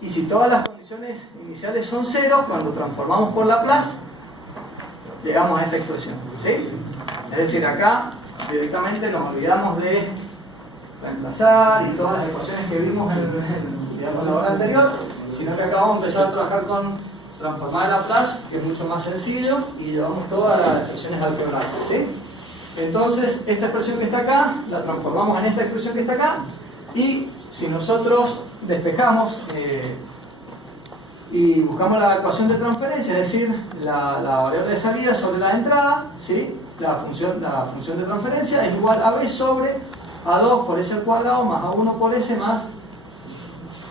Y si todas las condiciones iniciales son 0, cuando transformamos por Laplace, llegamos a esta expresión, ¿sí? Es decir, acá directamente nos olvidamos de reemplazar y todas las ecuaciones que vimos en la hora anterior, sino que acá vamos a empezar a trabajar con transformar el Laplace, que es mucho más sencillo, y llevamos todas las expresiones algebraicas, ¿sí? Entonces, esta expresión que está acá, la transformamos en esta expresión que está acá, y si nosotros despejamos y buscamos la ecuación de transferencia, es decir, la variable de salida sobre la de entrada, ¿sí? La función de transferencia es igual a b sobre a2 por s al cuadrado más a1 por s más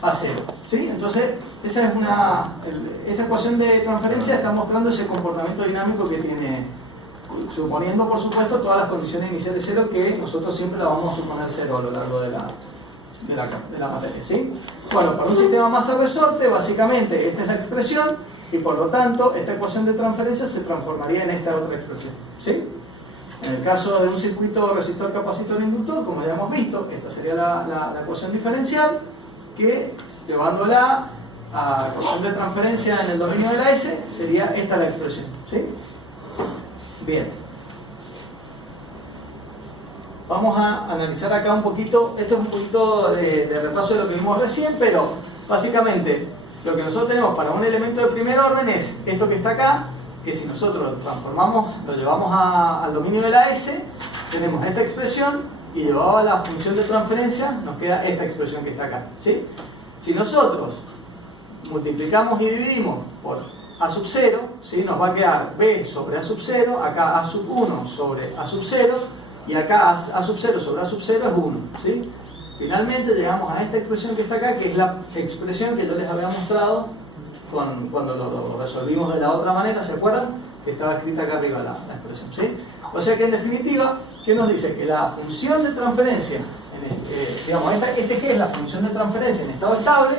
a0, ¿sí? Entonces, esa ecuación de transferencia está mostrando ese comportamiento dinámico que tiene, suponiendo por supuesto todas las condiciones iniciales 0, que nosotros siempre la vamos a suponer 0 a lo largo de la materia, ¿sí? Bueno, para un sistema masa resorte, básicamente esta es la expresión, y por lo tanto esta ecuación de transferencia se transformaría en esta otra expresión, ¿sí? En el caso de un circuito resistor, capacitor, inductor, como ya hemos visto, esta sería la ecuación diferencial, que llevándola a ecuación de transferencia en el dominio de la S, sería esta la expresión, ¿sí? Bien. Vamos a analizar acá un poquito, esto es un poquito de repaso de lo que vimos recién, pero básicamente lo que nosotros tenemos para un elemento de primer orden es esto que está acá, que si nosotros lo transformamos, lo llevamos al dominio de la S, tenemos esta expresión, y llevado a la función de transferencia nos queda esta expresión que está acá, ¿sí? Si nosotros multiplicamos y dividimos por a sub 0, ¿sí? Nos va a quedar b sobre a sub 0, acá a sub 1 sobre a sub 0, y acá a sub 0 sobre a sub 0 es 1, ¿sí? Finalmente llegamos a esta expresión que está acá, que es la expresión que yo les había mostrado cuando lo resolvimos de la otra manera, ¿se acuerdan? Que estaba escrita acá arriba la expresión, ¿sí? O sea que en definitiva, ¿qué nos dice? Que la función de transferencia, digamos, esta que es la función de transferencia en estado estable,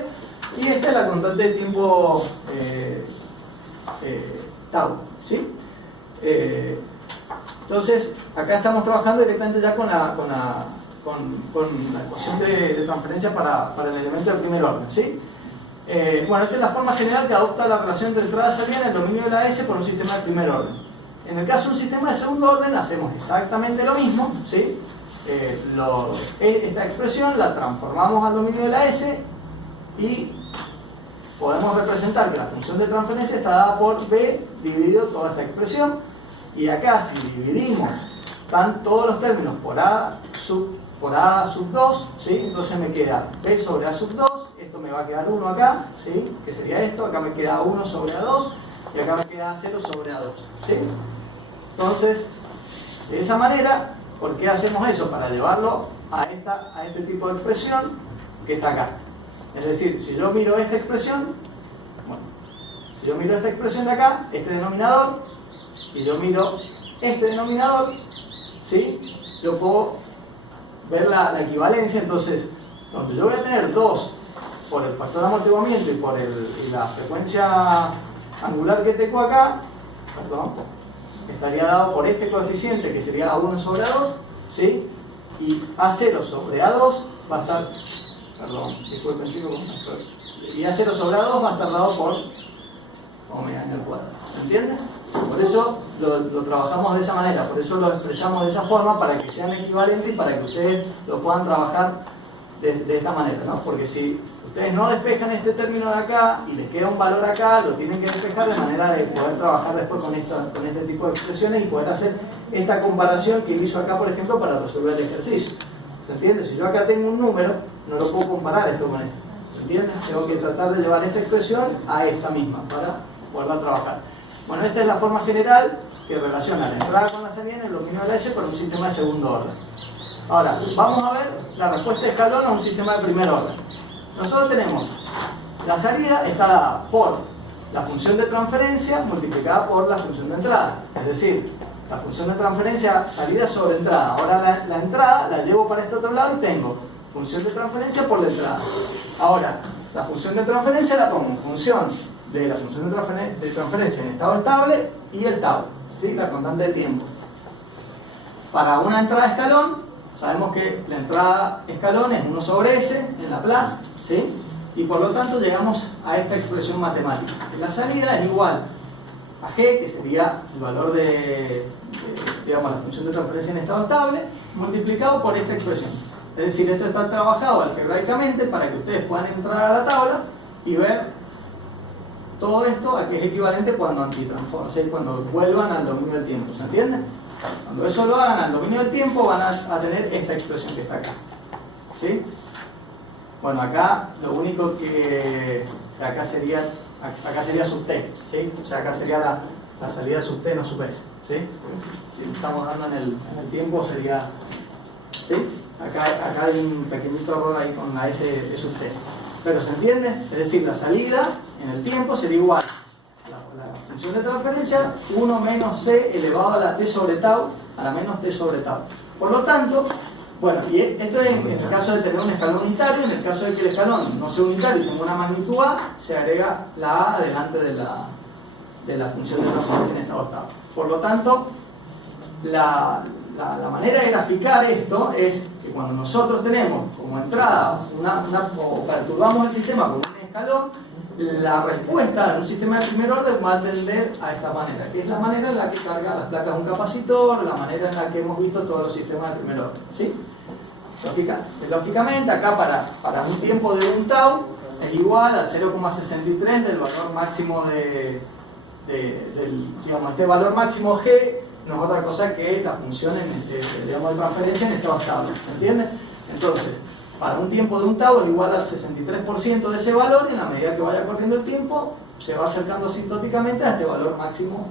y esta es la constante de tiempo tau, ¿sí? Entonces, acá estamos trabajando directamente ya con la ecuación de transferencia para el elemento de primer orden, ¿sí? Bueno, esta es la forma general que adopta la relación de entrada y salida en el dominio de la S por un sistema de primer orden. En el caso de un sistema de segundo orden, hacemos exactamente lo mismo, ¿sí? Esta expresión la transformamos al dominio de la S y podemos representar que la función de transferencia está dada por b dividido toda esta expresión, y acá si dividimos todos los términos por a sub 2, ¿sí? Entonces me queda b sobre a sub 2, esto me va a quedar 1 acá, ¿sí? Que sería esto, acá me queda 1 sobre a2 y acá me queda 0 sobre a2, ¿sí? Entonces, de esa manera, ¿por qué hacemos eso? Para llevarlo a este tipo de expresión que está acá. Es decir, si yo miro esta expresión, bueno, si yo miro esta expresión de acá, este denominador, y yo miro este denominador, ¿sí? Yo puedo ver la equivalencia. Entonces, donde yo voy a tener 2 por el factor de amortiguamiento y la frecuencia angular que tengo acá, perdón, estaría dado por este coeficiente que sería A1 sobre A2, ¿sí? Y A0 sobre A2 va a estar, perdón, disculpen, y A0 sobre A2 va a estar dado por omega en el cuadrado, ¿se entiende? Por eso lo trabajamos de esa manera, por eso lo expresamos de esa forma, para que sean equivalentes y para que ustedes lo puedan trabajar de esta manera, ¿no? Porque si ustedes no despejan este término de acá y les queda un valor acá, lo tienen que despejar de manera de poder trabajar después con este tipo de expresiones y poder hacer esta comparación que hizo acá, por ejemplo, para resolver el ejercicio. ¿Se entiende? Si yo acá tengo un número, no lo puedo comparar esto con esto. ¿Se entiende? Tengo que tratar de llevar esta expresión a esta misma para poderla trabajar. Bueno, esta es la forma general que relaciona la entrada con la salida en el dominio de la S para un sistema de segundo orden. Ahora, vamos a ver la respuesta de escalón a un sistema de primer orden. Nosotros tenemos la salida está dada por la función de transferencia multiplicada por la función de entrada. Es decir, la función de transferencia salida sobre entrada. Ahora la entrada la llevo para este otro lado y tengo función de transferencia por la entrada. Ahora, la función de transferencia la pongo en función de la función de transferencia en estado estable y el tau, ¿sí? La constante de tiempo. Para una entrada escalón, sabemos que la entrada escalón es 1 sobre S en Laplace, ¿sí? y por lo tanto llegamos a esta expresión matemática. La salida es igual a G, que sería el valor digamos, la función de transferencia en estado estable, multiplicado por esta expresión. Es decir, esto está trabajado algebraicamente para que ustedes puedan entrar a la tabla y ver todo esto a que es equivalente cuando antitransforman, o sea, cuando vuelvan al dominio del tiempo. ¿Se entiende? Cuando eso lo hagan al dominio del tiempo van a tener esta expresión que está acá. ¿Sí? Bueno, acá lo único que acá sería sub t, ¿sí? O sea, acá sería la salida sub t, no sub s, ¿sí? Si estamos dando en el tiempo sería, ¿sí? Acá hay un pequeñito error ahí con la s sub t, pero ¿se entiende? Es decir, la salida en el tiempo sería igual a la función de transferencia 1 menos c elevado a la t sobre tau a la menos t sobre tau. Por lo tanto, bueno, y esto es en el caso de tener un escalón unitario. En el caso de que el escalón no sea unitario y tenga una magnitud A, se agrega la A delante de la función de transferencia en estado estable. Por lo tanto, la manera de graficar esto es que cuando nosotros tenemos como entrada o perturbamos el sistema con un escalón, la respuesta de un sistema de primer orden va a tender a esta manera, que es la manera en la que carga las placas de un capacitor, la manera en la que hemos visto todos los sistemas de primer orden, ¿sí? Lógicamente, acá para un tiempo de un tau es igual a 0,63 del valor máximo digamos, este valor máximo G no es otra cosa que la función digamos, de transferencia en estado estable, ¿se entiende? Entonces, para un tiempo de un tau es igual al 63% de ese valor, y en la medida que vaya corriendo el tiempo se va acercando asintóticamente a este valor máximo,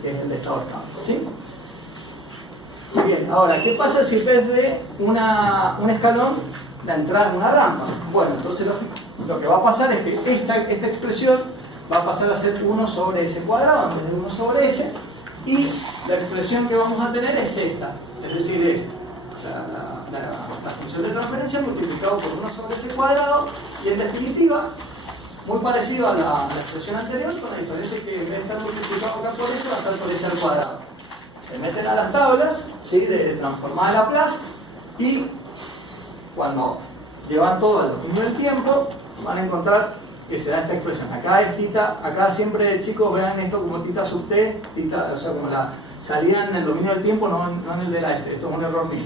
que es el de estado estable, ¿sí? Bien, ahora, ¿qué pasa si desde un escalón la entrada en una rampa? Bueno, entonces lo que va a pasar es que esta expresión va a pasar a ser 1 sobre s cuadrado en vez de 1 sobre s, y la expresión que vamos a tener es esta, es decir, es la función de transferencia multiplicado por 1 sobre s cuadrado, y en definitiva, muy parecido a la expresión anterior, con la diferencia que en vez de estar multiplicado acá por s, va a estar por s al cuadrado. Se meten a las tablas, ¿sí?, de transformar a Laplace, y cuando llevan todo al dominio del tiempo, van a encontrar que se da esta expresión. Acá es tita, acá siempre, chicos, vean esto como tita sub t, tita, o sea, como la salida en el dominio del tiempo, no en el de la s. Esto es un error mío.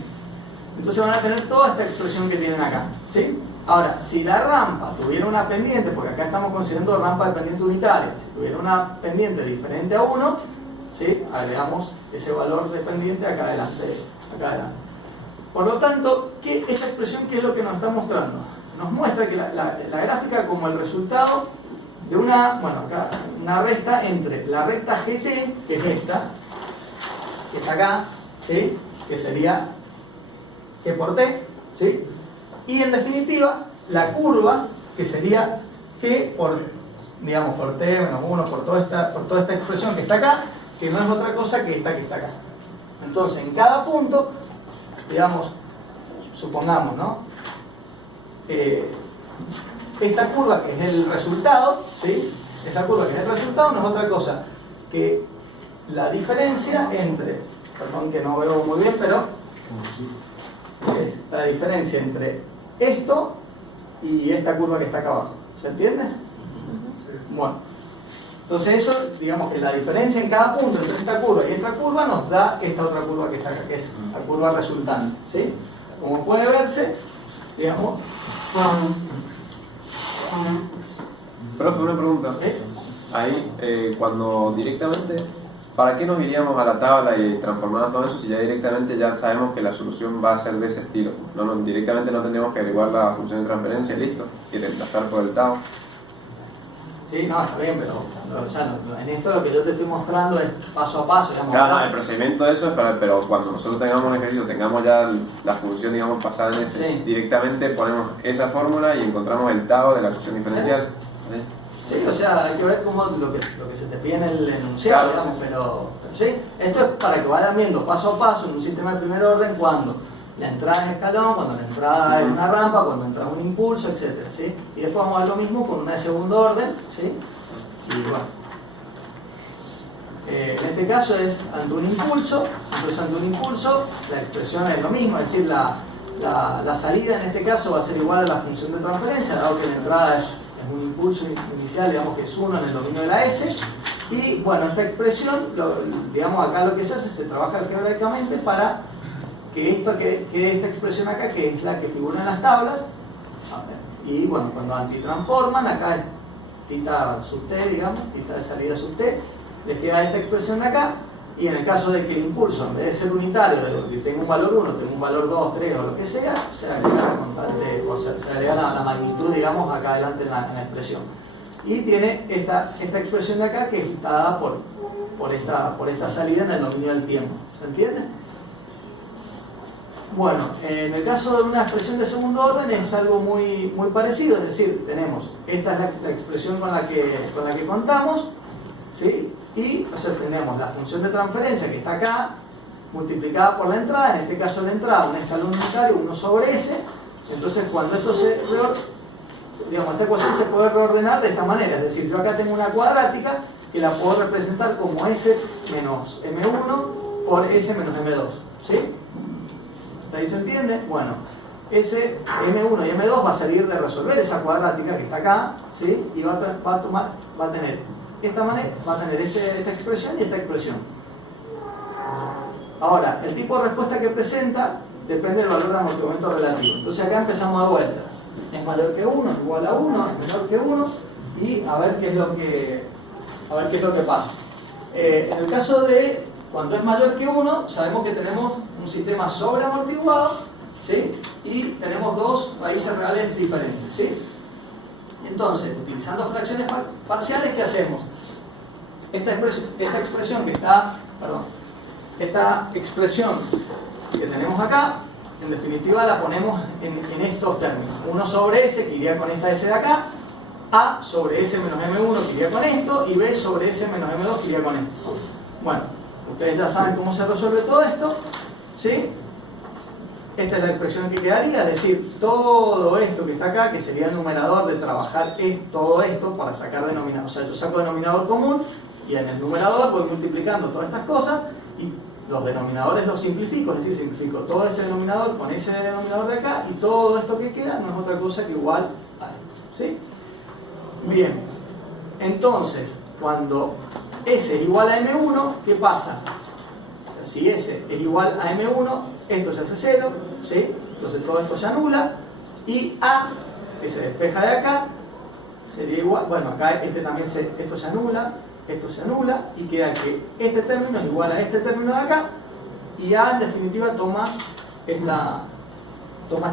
Entonces van a tener toda esta expresión que tienen acá, ¿sí? Ahora, si la rampa tuviera una pendiente, porque acá estamos considerando rampa de pendiente unitaria, si tuviera una pendiente diferente a 1, ¿sí?, agregamos ese valor de pendiente acá adelante. Por lo tanto, esta expresión, ¿qué es lo que nos está mostrando? Nos muestra que la gráfica como el resultado de una resta entre la recta GT, que es esta, que está acá, ¿sí?, que sería G por T, ¿sí?, y en definitiva la curva, que sería G por, digamos, por T menos 1, por toda esta expresión que está acá, que no es otra cosa que esta que está acá. Entonces, en cada punto, digamos, supongamos, ¿no?, esta curva que es el resultado, ¿sí?, esta curva que es el resultado no es otra cosa que la diferencia entre, perdón que no veo muy bien, pero es la diferencia entre esto y esta curva que está acá abajo. ¿Se entiende? Bueno, entonces eso, digamos que la diferencia en cada punto entre esta curva y esta curva nos da esta otra curva que está acá, que es la curva resultante, ¿sí? Como puede verse, digamos. Profe, una pregunta. Ahí, cuando directamente, ¿para qué nos iríamos a la tabla y transformar todo eso si ya directamente ya sabemos que la solución va a ser de ese estilo? Directamente no tenemos que averiguar la función de transferencia y listo, y reemplazar por el tau. Sí, no, está bien, pero o sea, en esto lo que yo te estoy mostrando es paso a paso. Digamos, claro, no, el procedimiento de eso es pero cuando nosotros tengamos un ejercicio, tengamos ya la función, digamos, pasada en ese, sí, directamente ponemos esa fórmula y encontramos el tau de la función diferencial. ¿Sí? Sí, o sea, hay que ver cómo lo que se te pide en el enunciado, claro, digamos, pero sí, esto es para que vayan viendo paso a paso en un sistema de primer orden cuando la entrada en escalón, cuando la entrada en una rampa, cuando entra un impulso, etc. ¿Sí? Y después vamos a ver lo mismo con una de segundo orden, ¿sí? Y bueno, en este caso es ante un impulso, entonces ante un impulso la expresión es lo mismo, es decir, la la salida en este caso va a ser igual a la función de transferencia, dado que la entrada es un impulso inicial, digamos que es 1 en el dominio de la S. Y bueno, esta expresión, digamos acá lo que se hace, se trabaja algebraicamente para que esta expresión acá, que es la que figura en las tablas, y bueno, cuando antitransforman, acá es θ sub t, digamos, θ de salida sub t, les queda esta expresión de acá, y en el caso de que el impulso, en vez de ser unitario, de que tenga un valor 1, tenga un valor 2, 3 o lo que sea, se agrega la constante, o sea, se agrega la magnitud, digamos, acá adelante en la expresión. Y tiene esta expresión de acá que está dada por esta salida en el dominio del tiempo. ¿Se entiende? Bueno, en el caso de una expresión de segundo orden es algo muy parecido, es decir, esta es la expresión con la que contamos, ¿sí? Y o sea, tenemos la función de transferencia que está acá, multiplicada por la entrada, en este caso la entrada, un escalón unitario, 1 sobre S, entonces cuando esto digamos, esta ecuación se puede reordenar de esta manera, es decir, yo acá tengo una cuadrática que la puedo representar como S menos M1 por S menos M2, ¿sí? ¿Ahí se entiende? Bueno, ese M1 y M2 va a salir de resolver esa cuadrática que está acá, ¿sí? Y va a tener esta manera, va a tener esta expresión y esta expresión. Ahora, el tipo de respuesta que presenta depende del valor de amortiguamiento relativo. Entonces acá empezamos de vuelta. Es mayor que 1, es igual a 1, es menor que 1, y a ver qué es lo que pasa. En el caso de cuando es mayor que 1, sabemos que tenemos un sistema sobreamortiguado, ¿sí? Y tenemos dos raíces reales diferentes, ¿sí? Entonces, utilizando fracciones parciales, ¿qué hacemos? Esta expresión que está, esta expresión que tenemos acá, en definitiva la ponemos en estos términos. 1 sobre S, que iría con esta S de acá, A sobre S menos M1, que iría con esto, y B sobre S menos M2, que iría con esto. Bueno, ustedes ya saben cómo se resuelve todo esto, ¿sí? Esta es la expresión que quedaría, es decir, todo esto que está acá, que sería el numerador de trabajar todo esto para sacar denominador. O sea, yo saco denominador común y en el numerador voy multiplicando todas estas cosas y los denominadores los simplifico, es decir, simplifico todo este denominador con ese denominador de acá y todo esto que queda no es otra cosa que igual a esto, ¿sí? Bien, entonces, cuando S es igual a M1, ¿qué pasa? Si S es igual a M1, esto se hace 0, ¿sí? Entonces todo esto se anula, y A, que se despeja de acá, sería igual, bueno, acá esto se anula, y queda que este término es igual a este término de acá, y A en definitiva toma esta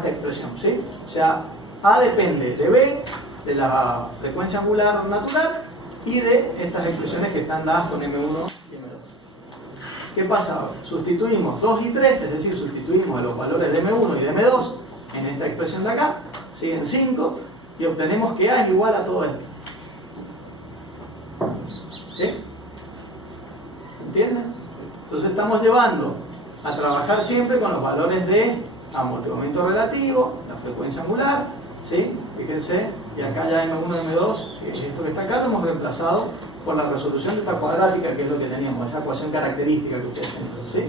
expresión, ¿sí? O sea, A depende de B, de la frecuencia angular natural, y de estas expresiones que están dadas con M1 y M2. ¿Qué pasa ahora? Sustituimos 2 y 3, es decir, sustituimos los valores de M1 y de M2 en esta expresión de acá, ¿sí? En 5, y obtenemos que A es igual a todo esto. ¿Sí? ¿Entienden? Entonces estamos llevando a trabajar siempre con los valores de amortiguamiento relativo, la frecuencia angular, ¿sí? Fíjense, y acá ya M1 y M2, que es esto que está acá, lo hemos reemplazado por la resolución de esta cuadrática, que es lo que teníamos, esa ecuación característica que ustedes tienen, ¿sí?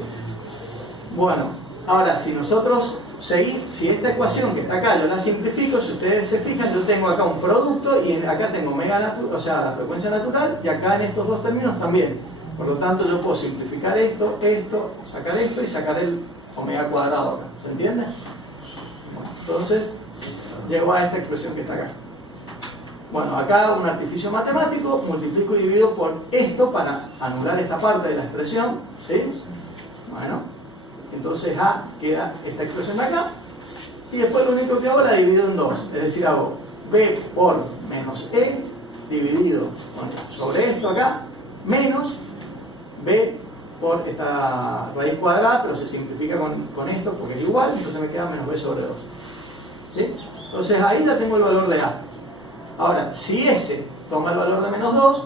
Bueno, ahora si nosotros seguimos, si esta ecuación que está acá yo la simplifico, si ustedes se fijan, yo tengo acá un producto y acá tengo omega natural, o sea, la frecuencia natural, y acá en estos dos términos también. Por lo tanto, yo puedo simplificar esto, sacar esto y sacar el omega cuadrado acá. ¿Se entiende? Bueno, entonces, llego a esta expresión que está acá. Bueno, acá un artificio matemático, multiplico y divido por esto para anular esta parte de la expresión, ¿sí? Bueno, entonces A queda esta expresión de acá, y después lo único que hago la divido en 2, es decir, hago B por menos E dividido sobre esto acá, menos B por esta raíz cuadrada, pero se simplifica con esto porque es igual, entonces me queda menos B sobre 2. ¿Sí? Entonces ahí ya tengo el valor de A. Ahora, si S toma el valor de menos 2,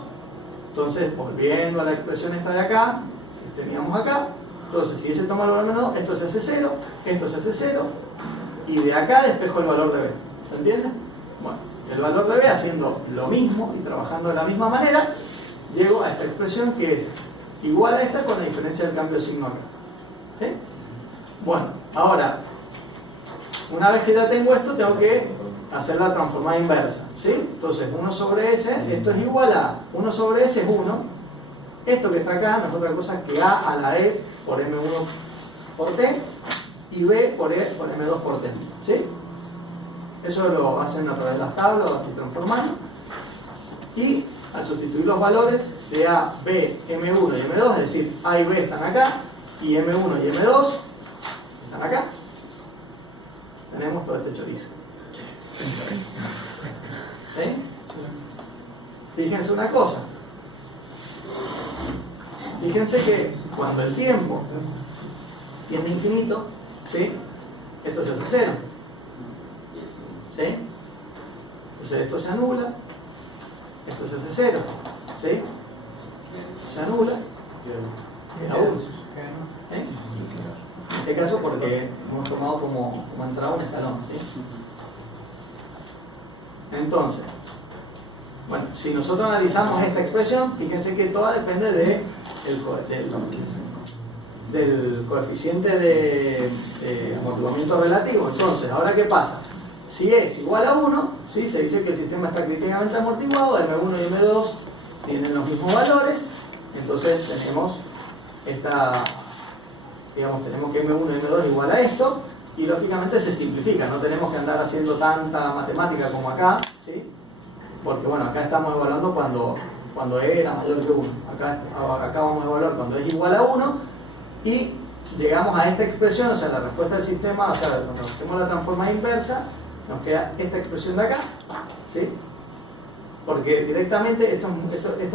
entonces volviendo a la expresión esta de acá, que teníamos acá, entonces si S toma el valor de menos 2, esto se hace 0, esto se hace 0, y de acá despejo el valor de B. ¿Se entiende? Bueno, el valor de B haciendo lo mismo y trabajando de la misma manera, llego a esta expresión que es igual a esta con la diferencia del cambio de signo acá. ¿Sí? Bueno, ahora, Una vez que ya tengo esto, tengo que hacer la transformada inversa, ¿sí? Entonces 1 sobre S, esto es igual a 1 sobre S es 1. Esto que está acá no es otra cosa que A a la E por M1 por T y B por E por M2 por T, ¿sí? Eso lo hacen a través de las tablas, lo estoy transformando. Y al sustituir los valores de A, B, M1 y M2, es decir, A y B están acá, y M1 y M2 están acá, tenemos todo este chorizo. ¿Sí? Fíjense una cosa. Fíjense que cuando el tiempo tiende a infinito, ¿sí? Esto se hace cero. ¿Sí? Entonces esto se anula, esto se hace cero. ¿Sí? Se anula, queda 1. ¿Sí? En este caso porque hemos tomado como entrada un escalón. ¿Sí? Entonces, bueno, si nosotros analizamos esta expresión, fíjense que toda depende del coeficiente de amortiguamiento relativo. Entonces, ¿ahora qué pasa? Si es igual a 1, ¿sí? Se dice que el sistema está críticamente amortiguado, M1 y M2 tienen los mismos valores, entonces tenemos tenemos que M1 y M2 es igual a esto, y lógicamente se simplifica, no tenemos que andar haciendo tanta matemática como acá, ¿sí? Porque bueno, acá estamos evaluando cuando E era mayor que 1, acá vamos a evaluar cuando es igual a 1, y llegamos a esta expresión, o sea, la respuesta del sistema, o sea, cuando hacemos la transformada inversa, nos queda esta expresión de acá, ¿sí? Porque directamente esto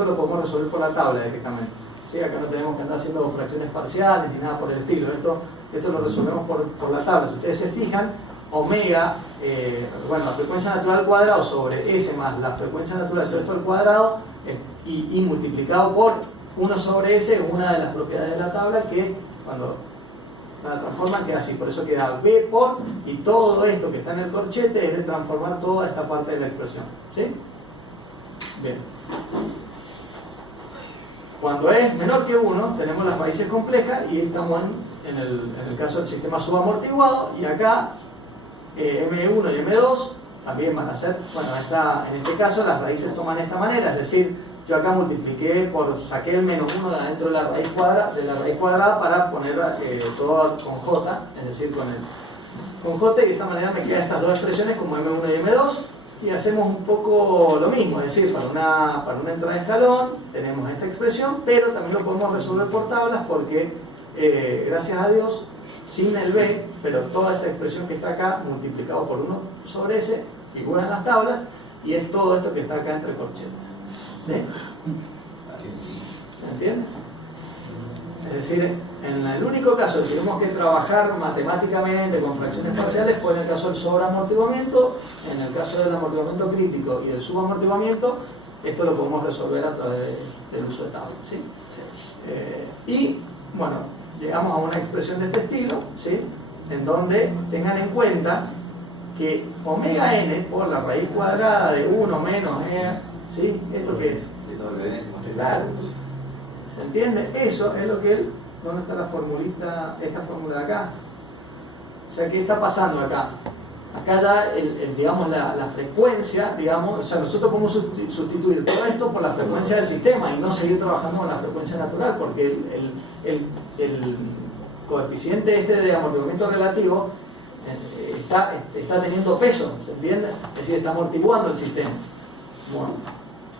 lo podemos resolver por la tabla directamente, ¿sí? Acá no tenemos que andar haciendo fracciones parciales ni nada por el estilo, esto lo resolvemos por la tabla. Si ustedes se fijan, omega, la frecuencia natural al cuadrado sobre S más la frecuencia natural sobre esto al cuadrado y multiplicado por 1 sobre S es una de las propiedades de la tabla que cuando la transforma queda así, por eso queda B por, y todo esto que está en el corchete es de transformar toda esta parte de la expresión, ¿sí? Bien. Cuando es menor que 1 tenemos las raíces complejas y estamos en el caso del sistema subamortiguado, y acá M1 y M2 también van a ser, en este caso las raíces toman esta manera, es decir, yo acá multipliqué saqué el menos 1 de adentro de la raíz cuadrada para poner todo con J, es decir, con J, y de esta manera me quedan estas dos expresiones como M1 y M2, y hacemos un poco lo mismo, es decir, para una entrada de escalón tenemos esta expresión, pero también lo podemos resolver por tablas porque, gracias a Dios, sin el B, pero toda esta expresión que está acá multiplicado por 1 sobre S figura en las tablas, y es todo esto que está acá entre corchetes. ¿Sí? ¿Me entiendes? Es decir, en el único caso en que tuvimos que trabajar matemáticamente con fracciones parciales fue en el caso del sobreamortiguamiento. En el caso del amortiguamiento crítico y del subamortiguamiento, esto lo podemos resolver a través del uso de tablas, ¿sí? Y bueno, llegamos a una expresión de este estilo, ¿sí? En donde tengan en cuenta que omega n por la raíz cuadrada de 1 menos e, ¿sí? ¿Esto qué es? Claro. ¿Se entiende? Eso es lo que ¿dónde está la formulita? Esta fórmula de acá. O sea, ¿qué está pasando acá? Acá da digamos, la frecuencia, digamos, o sea, nosotros podemos sustituir todo esto por la frecuencia del sistema y no seguir trabajando con la frecuencia natural, porque el coeficiente de amortiguamiento relativo está teniendo peso, ¿se entiende? Es decir, está amortiguando el sistema. Bueno,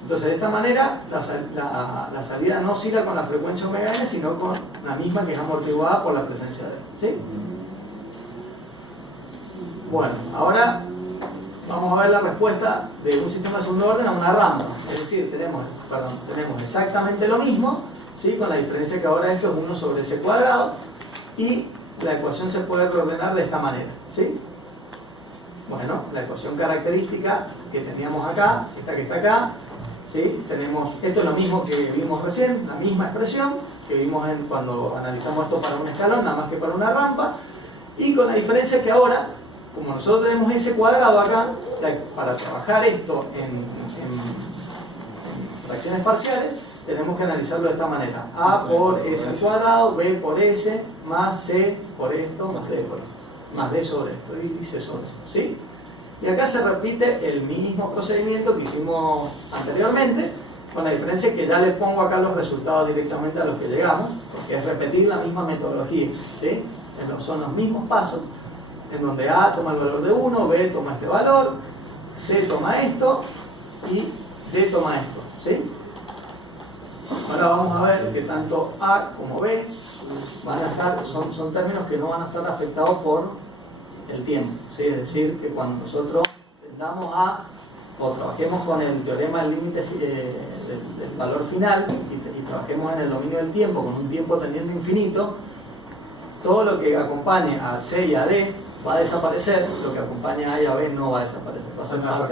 entonces de esta manera la salida no oscila con la frecuencia omega n, sino con la misma que es amortiguada por la presencia de él, ¿sí? Bueno, ahora vamos a ver la respuesta de un sistema de segundo orden a una rampa. Es decir, tenemos exactamente lo mismo, ¿sí? Con la diferencia que ahora esto es 1 sobre S cuadrado, y la ecuación se puede reordenar de esta manera, ¿sí? Bueno, la ecuación característica que teníamos acá, esta que está acá, ¿sí? Esto es lo mismo que vimos recién, la misma expresión que vimos cuando analizamos esto para un escalón, nada más que para una rampa, y con la diferencia que ahora, como nosotros tenemos ese cuadrado acá, para trabajar esto en fracciones parciales, tenemos que analizarlo de esta manera: A por S al cuadrado, B por S, más C por esto, más D por esto. más D sobre esto, y C sobre esto, ¿sí? Y acá se repite el mismo procedimiento que hicimos anteriormente, con la diferencia que ya les pongo acá los resultados directamente a los que llegamos, porque es repetir la misma metodología, ¿sí? Son los mismos pasos, en donde A toma el valor de 1, B toma este valor, C toma esto y D toma esto, ¿sí? Ahora vamos a ver que tanto A como B van a estar, son términos que no van a estar afectados por el tiempo, ¿sí? Es decir, que cuando nosotros tendamos a, o trabajemos con el teorema del límite del valor final y trabajemos en el dominio del tiempo con un tiempo tendiendo a infinito, todo lo que acompañe a C y a D va a desaparecer, lo que acompaña a A y a B no va a desaparecer, va a ser parte